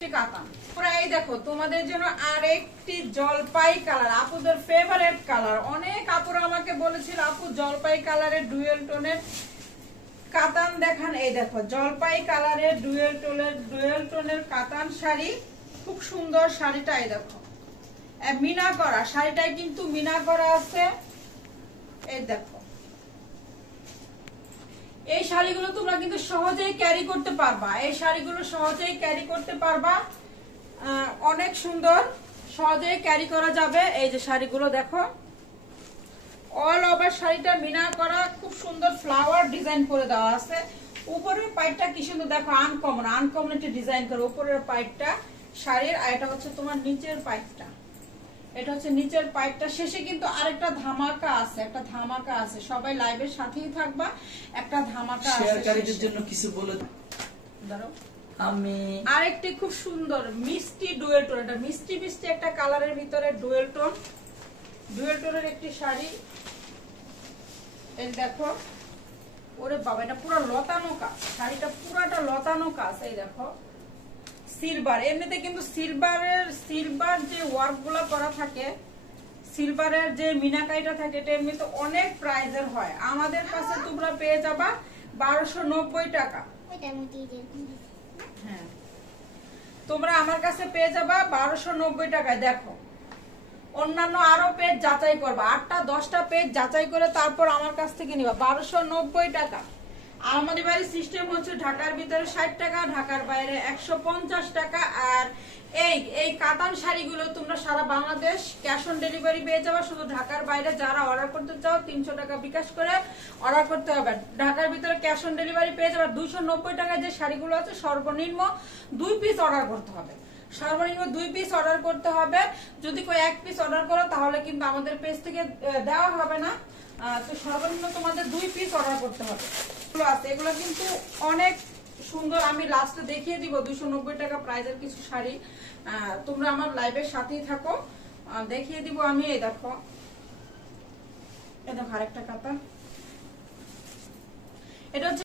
দেখো তোমাদের জন্য আরেকটি জলপাই কালার, আপুদের ফেভারিট কালার। অনেক আপুরা আমাকে বলেছিল আপু জলপাই কালারের ডুয়েল টোনের কাতান দেখান। এই দেখো জলপাই কালারের ডুয়েল টোনের কাতান শাড়ি, খুব সুন্দর শাড়িটা। এই দেখো মিনা করা শাড়িটাই কিন্তু মিনা করা আছে। এই দেখো এই শাড়িগুলো তোমরা কিন্তু সহজেই ক্যারি করতে পারবা, এই শাড়িগুলো সহজেই ক্যারি করতে পারবা, অনেক সুন্দর, সহজেই ক্যারি করা যাবে। এই যে শাড়িগুলো দেখো অল ওভার শাড়িটা মিনা করা, খুব সুন্দর ফ্লাওয়ার ডিজাইন করে দেওয়া আছে। উপরের পাইটটা কি সুন্দর দেখো, আনকমন একটা ডিজাইন করে উপরের পাইটটা শাড়ির। আর এটা হচ্ছে তোমার নিচের পাইটটা, এটা হচ্ছে নিচের পাইপটা। শেষে কিন্তু আরেকটা ধামাকা আছে, একটা ধামাকা আছে। সবাই লাইভের সাথেই থাকবা, একটা ধামাকা আছে। শেয়ারকারীদের জন্য কিছু বলে দাঁড়াও, আমি আরেকটি খুব সুন্দর মিষ্টি ডুয়েল টোন, এটা মিষ্টি মিষ্টি একটা কালারের ভিতরে ডুয়েল টোনের একটি শাড়ি। এই দেখো ওরে বাবা, এটা পুরো লতানো কাজ, শাড়িটা পুরোটা লতানো কাজ। এই দেখো সিলভার, এমনিতে কিন্তু সিলভার যে ওয়ার্ক গুলা করা থাকে, সিলভারের যে মিনাকাইটা থাকে, এটা এমনিতে অনেক প্রাইজের হয়। আমাদের কাছে তোমরা পেয়ে যাবা 1290 টাকা। হ্যাঁ, তোমরা আমার কাছে পেয়ে যাবা 1290 টাকায়। দেখো অন্যান্য আরো পেজ যাচাই করবা, 8টা 10টা পেজ যাচাই করে তারপর আমার কাছ থেকে নিবা। 1290 টাকা। আমাদের বাড়ি সিস্টেম হচ্ছে ঢাকার ভিতরে 60 টাকা, ঢাকার বাইরে 150 টাকা। আর এই কাতান শাড়িগুলো তোমরা সারা বাংলাদেশ ক্যাশ অন ডেলিভারি পেয়ে যাবে। শুধু ঢাকার বাইরে যারা অর্ডার করতে চাও 300 টাকা বিকাশ করে অর্ডার করতে হবে। ঢাকার ভিতরে ক্যাশ অন ডেলিভারি পেয়ে যাবে। 290 টাকায় যে শাড়িগুলো আছে সর্বনিম্ন 2 পিস অর্ডার করতে হবে, সর্বনিম্ন 2 পিস অর্ডার করতে হবে। যদি কেউ 1 পিস অর্ডার করো তাহলে কিন্তু আমাদের পেজ থেকে দেওয়া হবে না। তো সর্বনিম্ন তোমাদের 2 পিস অর্ডার করতে হবে। এগুলো কিন্তু অনেক সুন্দর, আমি লাস্টে দেখিয়ে দিব 290 টাকা প্রাইজের কিছু শাড়ি। তোমরা আমার লাইভের সাথেই থাকো, দেখিয়ে দিব আমি। এই দেখো আরেকটা কাতা, এটা হচ্ছে